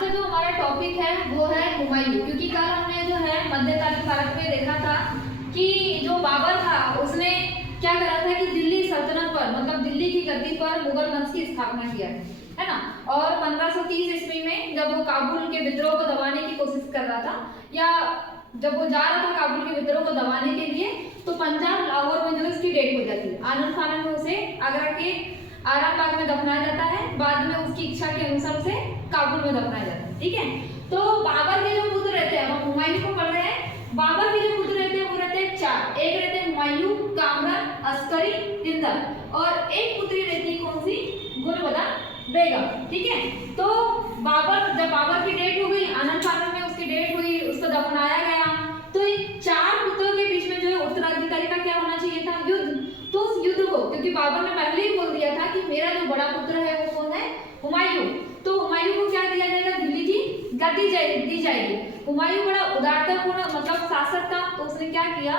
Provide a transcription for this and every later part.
का जो हमारा टॉपिक है वो है हुमायूं, क्योंकि कल हमने जो है मध्यकालीन भारत में देखा था कि जो बाबर था उसने क्या करा था कि दिल्ली सल्तनत पर मतलब दिल्ली की गद्दी पर मुगल वंश की स्थापना किया है ना। और 1530 ईस्वी में जब वो काबुल के विद्रोह को दबाने की कोशिश कर रहा था या जब वो जा रहा था काबुल के विद्रोह को दबाने के लिए, तो पंजाब लाहौर में जो है उसकी डेथ हो जाती है। आनंद फानन में उसे आगरा के आरामबाग में दफनाया जाता है, बाद में उसकी इच्छा के अनुसार उसे काबुल में दफनाया जाता है। ठीक है, तो बाबर के जो पुत्र रहते हैं, हम हुमायूं को पढ़ रहे हैं, बाबर के जो पुत्र रहते हैं वो रहते हैं चार। एक रहते हैं हुमायूं, कामरान, अस्करी, हिंदल, और एक पुत्री रहती है कौन सी, गुलबदन बेगम। ठीक है, तो जब बाबर की डेथ हो गई, आनंद फानन में उसकी डेथ हुई, उसको दफनाया गया, तो इन चार पुत्रों के बीच में जो है उत्तराधिकारी का क्या होना चाहिए था, युद्ध। तो उस युद्ध को, क्योंकि बाबर ने पहले ही बोल दिया था कि मेरा जो बड़ा पुत्र है वो कौन है, हुमायूं, तो हुमायूं को क्या दिया जाएगा, दिल्ली की गद्दी दी जाएगी। हुमायूं बड़ा उदारतापूर्ण मतलब शासक था, तो उसने क्या किया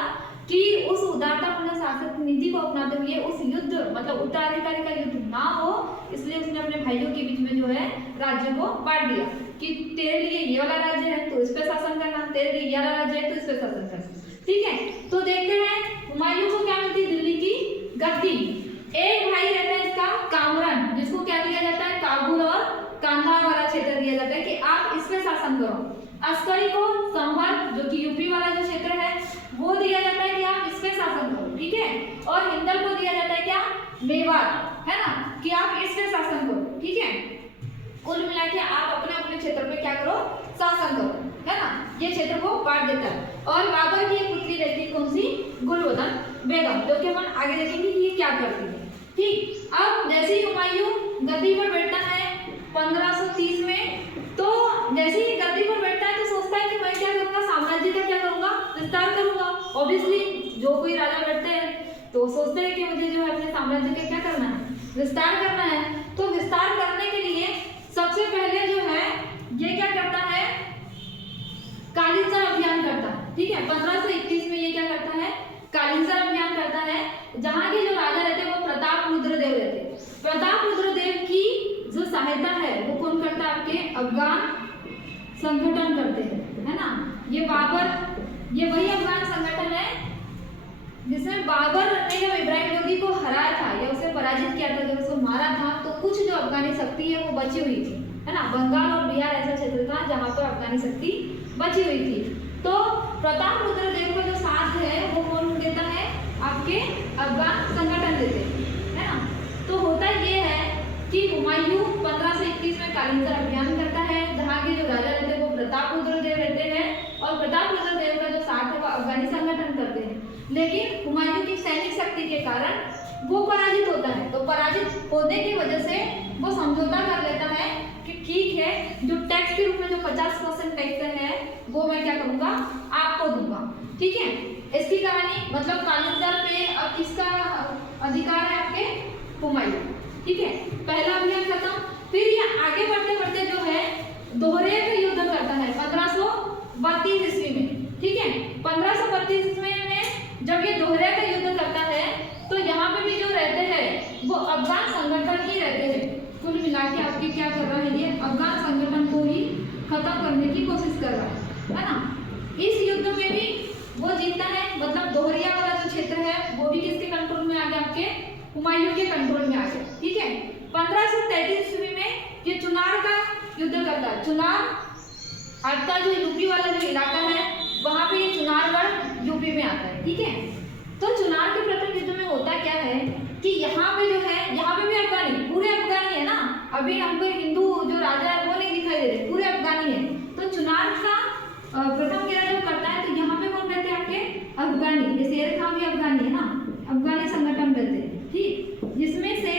कि उस उदारतापूर्ण शासक नीति को अपनाते हुए उस युद्ध मतलब उत्तराधिकारी का युद्ध ना हो, इसलिए उसने अपने भाइयों के बीच में जो है राज्य को बांट दिया कि तेरे लिए ये वाला राज्य है तो इस पे शासन करना, तेरे लिए ये वाला राज्य है तो इस पे शासन करना। ठीक है, तो देखते हैं हुमायूं को क्या मिलती है, दिल्ली की गद्दी। एक भाई रहता है इसका कामरान, जिसको क्या दिया जाता है, काबुल और कांधार वाला क्षेत्र दिया जाता है कि आप इस पे शासन करो। अस्करी को संभल जो कि यूपी वाला जो क्षेत्र है वो दिया जाता है कि आप इस पे शासन करो। ठीक है, और हिंदल को दिया जाता है क्या, मेवाड़, है ना, कि आप इस पे शासन करो। ठीक है, कुल मिला के आप अपने अपने क्षेत्र पे क्या करो, शासन करो, है ना, ये क्षेत्र को बांट देता है। और बाबर की एक पुत्री रहती है कौन सी, गुलबदन बेगम, जो कि अपन आगे देखेंगे कि ये क्या करती है। ठीक, अब जैसे ही हुमायूं गद्दी पर बैठता है 1530 में, तो जैसे ही गद्दी पर बैठता है तो सोचता है कि मैं क्या करूंगा, साम्राज्य का क्या करूंगा, विस्तार करूंगा। ऑब्वियसली जो कोई राजा बैठते हैं तो सोचते हैं कि मुझे जो है अपने साम्राज्य का क्या करना है, विस्तार करना है। तो विस्तार करने के लिए सबसे पहले जो है ये क्या करता है, कालिंसर अभियान करता है। ठीक है, 1521 में ये क्या करता है, कालिंसर अभियान करता है, जहाँ के जो राजा रहते हैं वो प्रताप रुद्रदेव रहते हैं। प्रताप रुद्रदेव की जो सहायता है वो कौन करता है, आपके अफगान संगठन करते हैं, है ना। ये वही अफगान संगठन है जिसमें बाबर ने जब इब्राहिम लोदी को हराया था या उसे पराजित किया था, जब उसको मारा था, तो कुछ जो अफगानी शक्ति है वो बची हुई थी, है ना। बंगाल और बिहार ऐसा क्षेत्र था जहाँ पर अफगानी शक्ति बची हुई थी। तो प्रताप रुद्रदेव का जो साथ है वो कौन देता है, आपके अफगान संगठन देते हैं, है ना। तो होता ये है कि हुमायूं 1521 में कालिंसर अभियान करता है, जहाँ के जो राजा रहते हैं वो प्रताप रुद्रदेव रहते हैं, और प्रताप रुद्रदेव का जो साथ है वो अफगानी संगठन करते हैं। लेकिन हुमायूं की सैनिक शक्ति के कारण वो पराजित होता है, तो पराजित होने की वजह से वो समझौता कर लेता है कि ठीक है, जो टैक्स के रूप में जो 50% टैक्स है वो मैं क्या करूंगा, आपको दूंगा। ठीक है, इसकी कहानी मतलब कालिंसर पे अब किसका अधिकार है, आपके हुमायूं। ठीक है, पहला अभियान खत्म। फिर ये आगे बढ़ते बढ़ते जो है दोहरे का युद्ध करता है 1532 ईस्वी में। ठीक है, 1532 ईस्वी में जब ये दोहरे का युद्ध करता है तो यहाँ पे भी जो रहते हैं वो अफगान संगठन ही रहते हैं। कुल मिला के आपके क्या कर रहा है, ये अफगान संगठन को ही खत्म करने की कोशिश कर रहा है ना। इस युद्ध में भी वो जीतता है, मतलब दोहरिया वाला जो क्षेत्र है वो भी किसके कंट्रोल में आ गया, आपके हुमायूं के कंट्रोल में आ गया। ठीक है, 1533 ईस्वी में ये चुनार का युद्ध करता है। चुनार आपका जो यूपी वाला जो इलाका है वहां पे ये चुनारगढ़ यूपी में आता है। ठीक है, तो चुनार के प्रथम युद्ध में होता क्या है कि यहाँ पे जो है, यहाँ पे भी अफगानी, पूरे अफगानी है ना, अभी हमको हिंदू जो राजा है वो नहीं दिखाई दे रहे, पूरे अफगानी है। तो चुनार का प्रथम घेरा जो करता है तो यहाँ पे कौन रहते हैं, आपके अफगानी, जैसे शेर खान भी अफगानी है ना, अफगानी संगठन रहते हैं। ठीक, जिसमें से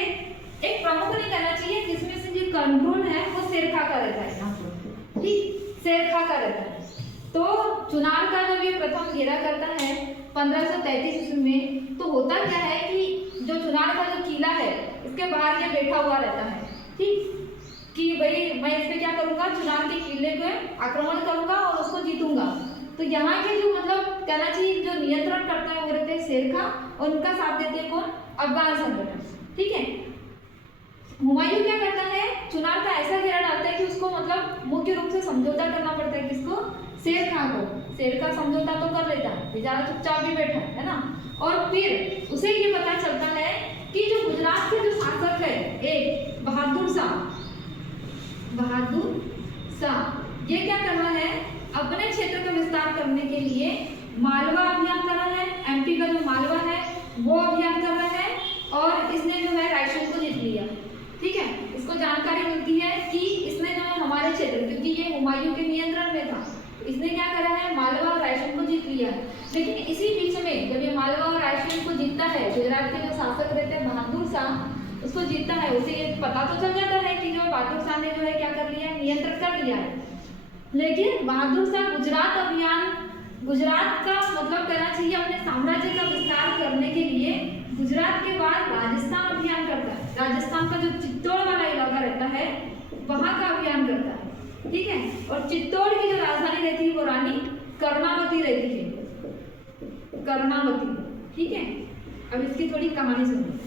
एक प्रमुख नहीं करना चाहिए, जिसमें से जो कंट्रोल है वो शेर खा का रहता है यहाँ पर। ठीक, शेर खा का रहता है। तो चुनार का जब ये प्रथम घेरा करता है 1533 ईस्वी में, तो होता क्या है कि जो चुनार का जो किला है इसके बाहर ये बैठा हुआ रहता है। ठीक, कि भाई मैं इस पे क्या करूंगा, चुनार के किले को आक्रमण करूंगा और उसको जीतूंगा। तो यहाँ के जो मतलब कहना चाहिए जो नियंत्रण करता है वो रहते हैं शेर खा, और उनका साथ देते हैं कौन, अफगान संगठन। ठीक है, हुमायूं क्या करता है, चुनार का ऐसा घेरा डालता है कि उसको मतलब मुख्य रूप से समझौता करना पड़ता है किसको, शेर खां को। शेर का समझौता तो कर लेता है, बेचारा चुपचाप भी बैठा है ना। और फिर उसे ये पता चलता है कि जो गुजरात के जो शासक है एक बहादुर शाह, ये क्या कर रहा है, अपने क्षेत्र का विस्तार करने के लिए मालवा अभियान कर रहा है। एमपी का जो मालवा है वो अभियान कर रहा है और इसने जो है रायसेन को जीत लिया। ठीक है, इसको जानकारी मिलती है कि इसने जो है हमारे क्षेत्र, क्योंकि ये हुमायूं के नियंत्रण में था, इसने क्या करा है, मालवा और रायसेन को जीत लिया है। लेकिन इसी बीच में जब ये मालवा और रायसेन को जीतता है, गुजरात के जो शासक रहते हैं बहादुर शाह उसको जीतता है, उसे ये पता तो चल जाता है कि जो बहादुर शाह ने जो है क्या कर लिया है, नियंत्रण कर लिया है। लेकिन बहादुर शाह गुजरात का मतलब कहना चाहिए अपने साम्राज्य का विस्तार करने के लिए गुजरात के बाद राजस्थान अभियान करता है। राजस्थान का जो चित्तौड़ वाला इलाका रहता है वहां का अभियान करता है। ठीक है, और चित्तौड़ की जो राजधानी रहती है वो रानी कर्णावती रहती है, कर्णावती। ठीक है, अब इसकी थोड़ी कहानी सुनिए।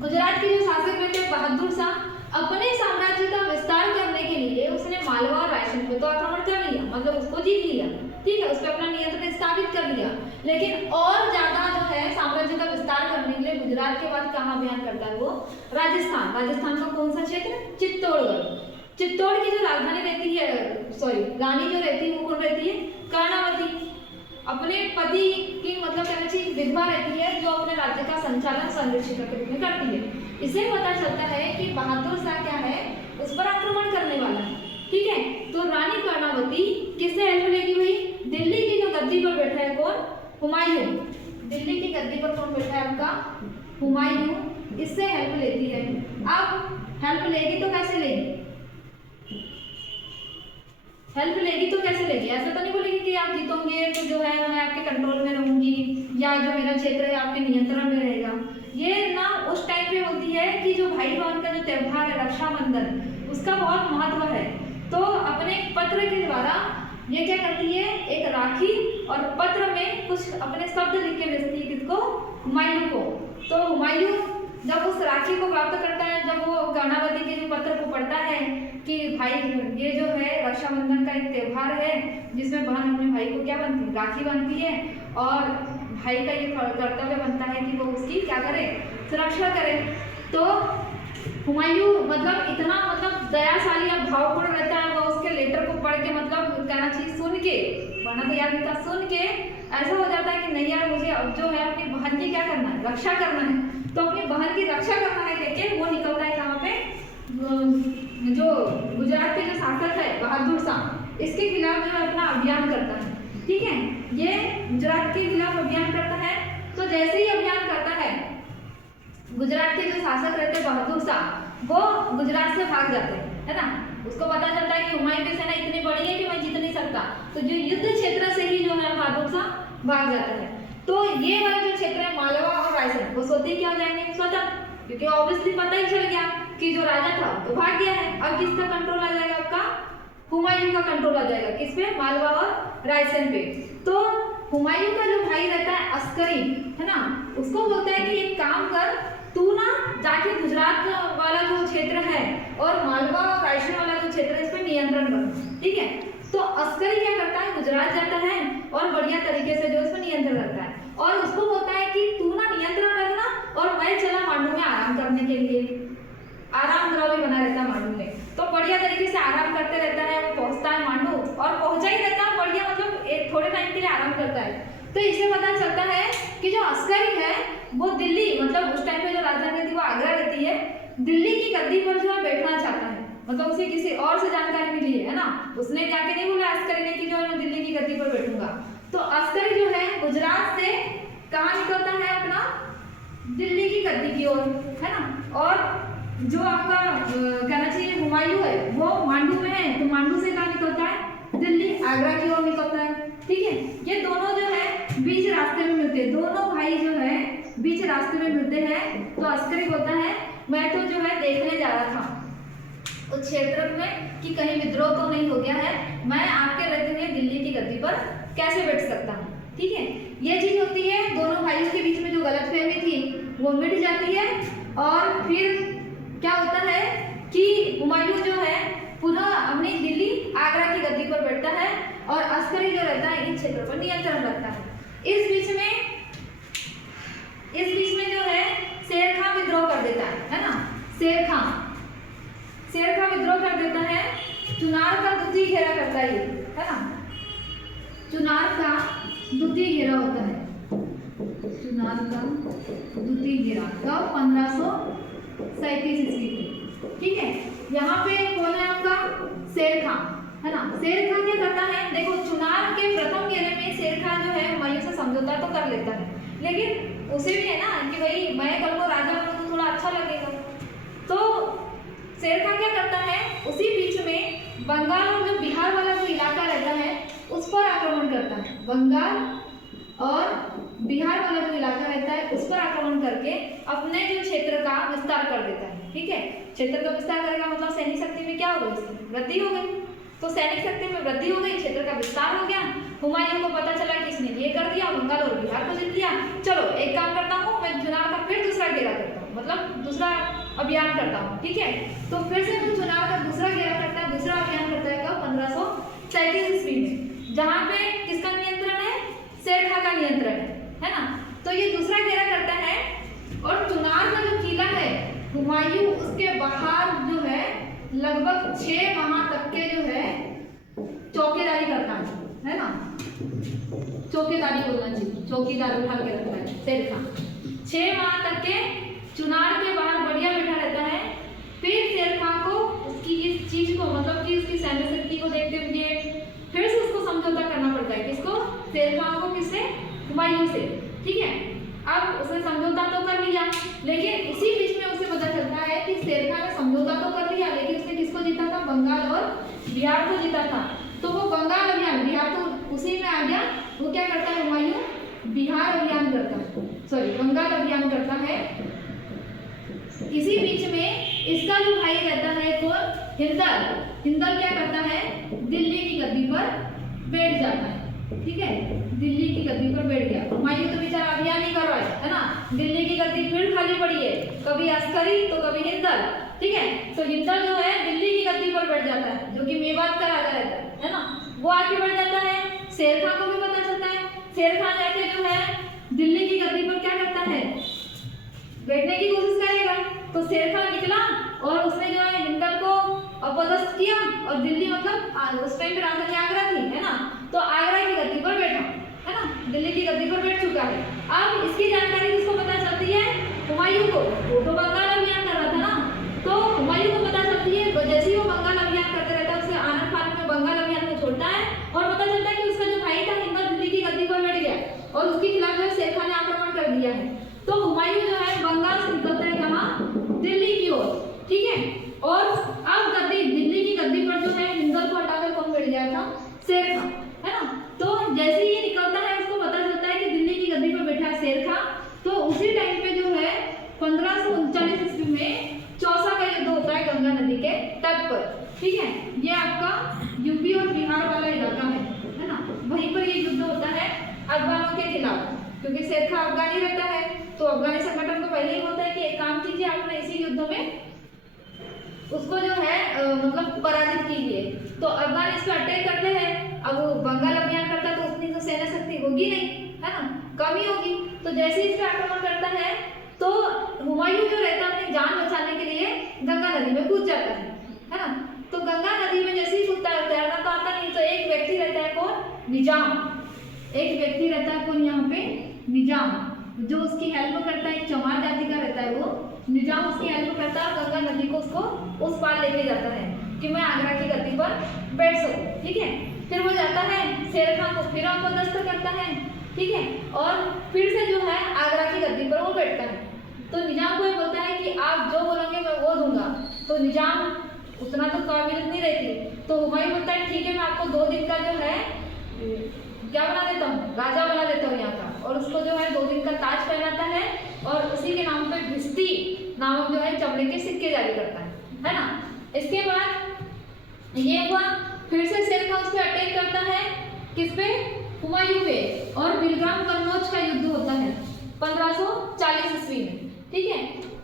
गुजरात के जो शासक रहते बहादुर शाह अपने साम्राज्य का विस्तार करने के लिए उसने मालवा और रायसेन पे तो आक्रमण कर लिया, मतलब उसको जीत लिया। ठीक है, उस पर अपना नियंत्रण स्थापित कर लिया। लेकिन और ज्यादा जो है साम्राज्य का विस्तार करने के लिए गुजरात के बाद कहाँ अभियान करता है वो, राजस्थान। राजस्थान का कौन सा क्षेत्र, चित्तौड़गढ़। चित्तौड़ की जो राजधानी रहती है, सॉरी रानी जो रहती है वो कौन रहती है, कर्णावती। अपने पति की मतलब कहना चाहिए विधवा रहती है जो अपने राज्य का संचालन संरक्षिका के रूप में करती है। इसे पता चलता है कि बहादुर शाह क्या है, उस पर आक्रमण करने वाला है। ठीक है, तो रानी कर्णावती किससे हेल्प लेगी हुई, दिल्ली की जो गद्दी पर बैठा है कौन, हुमायूं। दिल्ली की गद्दी पर कौन बैठा है आपका, हुमायूं, इससे हेल्प लेती है। अब हेल्प लेगी तो कैसे लेगी, हेल्प लेगी तो कैसे लेगी, ऐसा तो नहीं बोलेगी कि आप जीतोगे तो जो है मैं आपके कंट्रोल में रहूंगी या जो मेरा क्षेत्र है आपके नियंत्रण में रहेगा। ये ना उस टाइम पे होती है कि जो भाई बहन का जो त्योहार है रक्षाबंधन, उसका बहुत महत्व है। तो अपने पत्र के द्वारा ये क्या करती है, एक राखी और पत्र में कुछ अपने शब्द लिख के भेजती है किसको, हुमायूं को। तो हुमायूं जब उस राखी को प्राप्त करता है, जब वो कर्णावती के जो पत्र को पढ़ता है कि भाई ये जो है रक्षाबंधन का एक त्योहार है जिसमें बहन अपने भाई को क्या बनती है, राखी बनती है, और भाई का ये कर्तव्य बनता है कि वो उसकी क्या करे, सुरक्षा करे। तो हुमायूं मतलब इतना मतलब दयाशाली या भावपूर्ण रहता है, वो उसके लेटर को पढ़ के मतलब कहना चाहिए सुन के, पढ़ना तो याद नहीं था, सुन के ऐसा हो जाता है कि नहीं यार मुझे अब जो है अपनी बहन की क्या करना है, रक्षा करना है। तो अपनी बहन की रक्षा करना है कहके वो निकलता है कहाँ पे, जो गुजरात के जो शासक है बहादुर शाह, इसके खिलाफ जो है अपना अभियान करता है। ठीक है, ये गुजरात के खिलाफ अभियान करता है। तो जैसे ही अभियान करता है, गुजरात के जो शासक रहते बहादुर शाह वो गुजरात से भाग जाते हैं, है ना। उसको पता चलता है कि हुमायूं की सेना इतनी बड़ी है कि मैं जीत नहीं सकता, तो जो युद्ध क्षेत्र से ही जो है बहादुर शाह भाग जाता है। तो ये वाला जो क्षेत्र है मालवा और रायसेन, वो सोते क्या हो जाएंगे, स्वतंत्र, क्योंकि ऑब्वियसली पता ही चल गया कि जो राजा था तो भाग गया है। अब किसका कंट्रोल आ जाएगा आपका, हुमायूं का कंट्रोल आ जाएगा, किस पे, मालवा और रायसेन पे। तो हुमायूं का जो भाई रहता है अस्करी, है ना, उसको बोलता है कि एक काम कर, तू ना जाके गुजरात वाला जो क्षेत्र है और मालवा और रायसेन वाला जो क्षेत्र है इस पर नियंत्रण कर। ठीक है, तो अस्करी क्या करता है, गुजरात जाता है और बढ़िया तरीके से जो इस पर नियंत्रण रखता है, और उसको बोलता है कि तू ना नियंत्रण रखना और मैं चला मांडू में आराम करने के लिए। आराम गृह भी बना रहता है मांडू में, तो बढ़िया तरीके से आराम करते रहता है। वो पहुंचता है मांडू और पहुंचा ही रहता है बढ़िया, मतलब एक थोड़े टाइम के लिए आराम करता है। तो इससे पता चलता है कि जो अस्करी है वो दिल्ली, मतलब उस टाइम पे जो राजधानी थी वो आगरा रहती है, दिल्ली की गद्दी पर जो है बैठना चाहता है। मतलब उसे किसी और से जानकारी मिली है ना, उसने जाके नहीं बोला अस्करी ने कि जो है मैं दिल्ली की गद्दी पर बैठूंगा। तो अस्करी जो है गुजरात से कहाँ निकलता है, अपना दिल्ली की गद्दी की ओर, है ना। और जो आपका कहना चाहिए हुमायूं है वो मांडू में है, तो मांडू से कहाँ निकलता है, दिल्ली आगरा की ओर निकलता है। ठीक है, ये दोनों जो है बीच रास्ते में मिलते हैं, दोनों भाई जो है बीच रास्ते में मिलते हैं। तो अस्करी बोलता है मैं तो जो है देखने जा रहा था उस क्षेत्र में कि कहीं विद्रोह तो नहीं हो गया है, मैं आपके रहते हुए दिल्ली की गद्दी पर कैसे बैठ सकता हूँ। ठीक है, ये चीज होती है, दोनों भाइयों के बीच में जो गलतफहमी थी वो मिट जाती है। और फिर क्या होता है कि हुमायूं जो है पुनः क्षेत्र पर नियंत्रण रखता है। इस बीच में जो है शेर खां विद्रोह कर देता है ना। शेर खां विद्रोह कर देता है, चुनार का द्वितीय घेरा करता है, है ना। चुनार का द्वितीय घेरा होता है, चुनार का द्वितीय घेरा कब 1537 ईस्वी में, ठीक है। यहाँ पे कौन है आपका शेर खां, है ना। शेर खां क्या करता है, देखो चुनार के प्रथम घेरे में शेर खां जो है हुमायूं से समझौता तो कर लेता है, लेकिन उसे भी है ना कि भाई मैं कल को राजा बनूं तो थोड़ा अच्छा लगेगा। तो शेर खां क्या करता है, उसी बीच में बंगाल और जो बिहार वाला जो इलाका रहता है उस पर आक्रमण करता है। बंगाल और बिहार वाला जो इलाका रहता है उस पर आक्रमण करके अपने जो क्षेत्र का विस्तार कर देता है, ठीक है। क्षेत्र का विस्तार करेगा मतलब सैनिक शक्ति में क्या हो गई, वृद्धि हो गई। तो सैनिक शक्ति में वृद्धि हो गई, क्षेत्र का विस्तार हो गया। हुमायूं को पता चला कि इसने ये कर दिया, बंगाल और बिहार को जीत लिया। चलो एक काम करता हूँ, मैं चुनार का फिर दूसरा घेरा करता हूँ, मतलब दूसरा अभियान करता हूँ, ठीक है। तो फिर से वो चुनार का दूसरा घेरा करता है, दूसरा अभियान करता है कब 1537 ईस्वी में, जहाँ पे किसका नियंत्रण है, शेर खां का नियंत्रण है ना। तो ये दूसरा घेरा करता है और चुनार का जो किला है हुमायूं उसके बाहर जो है लगभग 6 माह तक के जो है चौकीदारी करता है ना। चौकीदारी बोलना चाहिए, चौकीदार उठा के रखता है शेर खां। 6 माह तक के चुनार के बाहर बढ़िया बैठा रहता है। फिर शेर खां को उसकी इस चीज को मतलब कि उसकी सैन्य शक्ति को देखते हुए फिर से उसको समझौता करना पड़ता है, किसको, शेर खां को, किससे, हुमायूं से, ठीक है। अब उसने समझौता तो कर लिया, लेकिन इसी बीच में उसे पता चलता है कि शेर खां ने समझौता तो कर लिया, लेकिन उसने किसको जीता था, बंगाल और बिहार को जीता था। तो वो बंगाल अभियान, बिहार तो उसी में आ गया, वो क्या करता है हुमायूं, बिहार अभियान करता है, सॉरी बंगाल अभियान करता है। इसी बीच में इसका जो भाई रहता है कौन, हिंदल क्या करता है, दिल्ली की गद्दी पर बैठ जाता है, ठीक है। दिल्ली की गद्दी पर बैठ गया। हुमायूं तो बेचारा अभियान ही कर रहा है ना। दिल्ली की गद्दी फिर खाली पड़ी है, कभी अस्करी तो कभी हिंदल, ठीक है। तो हिंदल जो है दिल्ली की गद्दी पर बैठ जाता है, जो कि मेवात का राजा रहता है ना। वो आगे बढ़ जाता है, शेर खां को भी पता चलता है। शेर खां जाके जो है दिल्ली की गद्दी पर क्या करता है, बैठने की कोशिश करेगा। तो शेर खां निकला और उसने जो है हिंदल को अपदस्थ किया और दिल्ली मतलब उस टाइम पे राजधानी आगरा थी, है ना। तो आगरा की गद्दी पर बैठा, है ना, दिल्ली की गद्दी पर बैठ चुका है। अब इसकी जानकारी किसको पता चलती है, हुमायूं को। वो तो बंगाल अभियान कर रहा था ना, तो हुमायूं को पता चलती है। जैसे ही वो बंगाल अभियान करते रहता है, उसके आनंद फानन में बंगाल अभियान को छोड़ता है और पता चलता है कि उसका जो भाई था हिंदल दिल्ली की गद्दी पर बैठ गया और उसके खिलाफ जो है शेर खां ने आक्रमण कर दिया है। तो हुमायूं जो है बंगाल से निकलता है कहाँ, दिल्ली की ओर, ठीक है। और अब दिल्ली की गद्दी पर जो है हिंदल को हटाकर कौन बैठ गया था, शेर खां, है ना। तो जैसे ही ये निकलता है उसको पता चलता है कि दिल्ली की गद्दी पर बैठा है शेर खां। तो उसी टाइम पे जो है 1539 ईस्वी में चौसा का युद्ध होता है गंगा नदी के तट पर, ठीक है। ये आपका यूपी और बिहार वाला इलाका है ना। वहीं पर ये युद्ध होता है अफगानों के खिलाफ, क्योंकि शेर खां अफगानी रहता है। तो अफगानी संगठन को पहले ही होता है कि एक काम कीजिए, आपने इसी युद्ध में उसको जो है मतलब पराजित कीजिए। तो अफगान इस पर अटैक करते हैं। अब वो बंगाल अभियान करता है तो उतनी तो सेना शक्ति होगी नहीं, है ना, कमी होगी। तो जैसे इस पर आक्रमण करता है तो हुमायूं जो रहता है अपनी जान बचाने के लिए गंगा नदी में कूद जाता है ना। तो गंगा नदी में जैसे ही कूदता है, तैरना तो आता नहीं, तो एक व्यक्ति रहता है कौन, निजाम। एक व्यक्ति रहता है कौन यहाँ पे, निजाम, जो उसकी हेल्प करता है। एक चमार जाति का रहता है वो निजाम, उसकी हेल्प करता है, गंगा नदी को उसको उस पार लेके जाता है कि मैं आगरा की गद्दी पर बैठ सकूं, ठीक है। फिर वो जाता है, शेर खां को फिर अपदस्थ करता है, ठीक है, और फिर से जो है आगरा की गद्दी पर वो बैठता है। तो निजाम को ये बोलता है कि आप जो बोलोगे मैं वो दूंगा। तो निजाम उतना तो काबिल नहीं रहती, तो हुमायूं बोलता है ठीक है, मैं आपको 2 दिन का जो है क्या बना देता हूँ, राजा बना देता हूँ यहाँ का। और उसको जो है 2 दिन का ताज पहनाता है और उसी के नाम पे भिस्ती नामक जो है चमड़े के सिक्के जारी करता है ना। इसके बाद ये हुआ, फिर से शेर खां उस पे अटैक करता है, किस पे, हुमायूं पे। और बिलग्राम कन्नौज का युद्ध होता है 1540 ईस्वी में, ठीक है,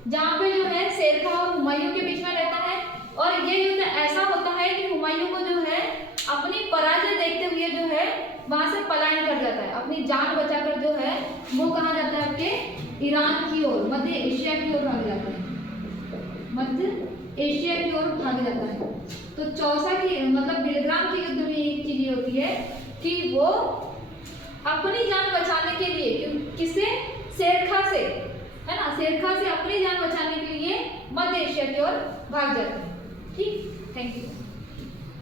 जहाँ पे जो है शेर खां और हुमायूं के बीच में रहता है। और ये युद्ध ऐसा होता है कि हुमायूं को जो है अपनी पराजय देखते हुए जो है वहां से पलायन कर जाता है, अपनी जान बचाकर जो है वो कहाँ जाता है, आपके ईरान की ओर, मध्य एशिया की ओर भाग जाता है, मध्य एशिया की ओर भाग जाता है। तो चौसा की मतलब बिलग्राम के युद्ध में एक चीज ये होती है कि वो अपनी जान बचाने के लिए, किसे, शेरखा से, है ना, शेरखा से अपनी जान बचाने के लिए मध्य एशिया की ओर भाग जाते हैं। ठीक, थैंक यू।